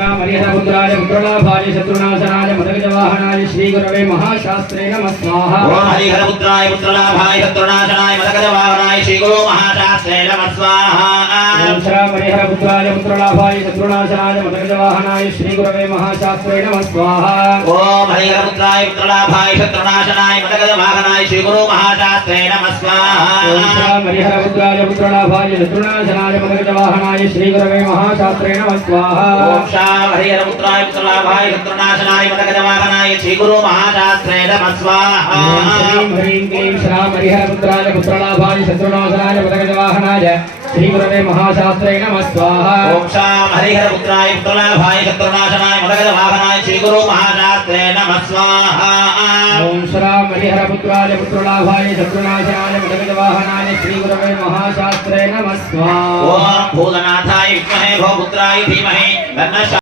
हरिहरपुत्राय पुत्रलाभाय शत्रुनाशनाय मदगजवाहनाय श्रीगुरवे महाशास्त्रे नमः स्वाहा। ओम हरिहरपुत्राय पुत्रलाभाय शत्रुनाशनाय मदगजवाहनाय श्रीगुरु महाशास्त्रे नमः स्वाहा। ओम श्राम हरिहरपुत्राय पुत्रलाभाय शत्रुनाशनाय मदगजवाहनाय श्रीगुरवे महाशास्त्रे नमः स्वाहा। ओम हरिहरपुत्राय पुत्रलाभाय शत्रुनाशनाय मदगजवाहनाय श्रीगुरु महाशास्त्रे नमः स्वाहा। ओम श्राम हरिहरपुत्राय पुत्रलाभाय शत्रुनाशनाय मदगजवाहनाय श्रीगुरवे महाशास्त्रे नमः स्वाहा। ओम श्राम हरिहरपुत्राय पुत्रलाभाय शत्रुनाशनाय मदगजवाहनाय श्रीगुरु महाशास्त्रे नमः स्वाहा। ओम श्रीं ह्रीं क्लीं श्राम हरिहरपुत्राय पुत्रलाभाय शत्रुनाशनाय मदगजवाहनाय श्रीगुरवे महाशास्त्रे नमः स्वाहा। ओम श्राम हरिहरपुत्राय पुत्रलाभाय शत्रुनाशनाय मदगजवाहनाय श्रीगुरु महाशास्त्रे नमः स्वाहा। ओम श्राम हरिहरपुत्राय पुत्रलाभाय शत्रुनाशनाय मदगजवाहनाय श्रीगुरवे महाशास्त्रे नमः स्वाहा। ओम भूतनाथाय विद्महे भवपुत्राय धीमहि तन्नः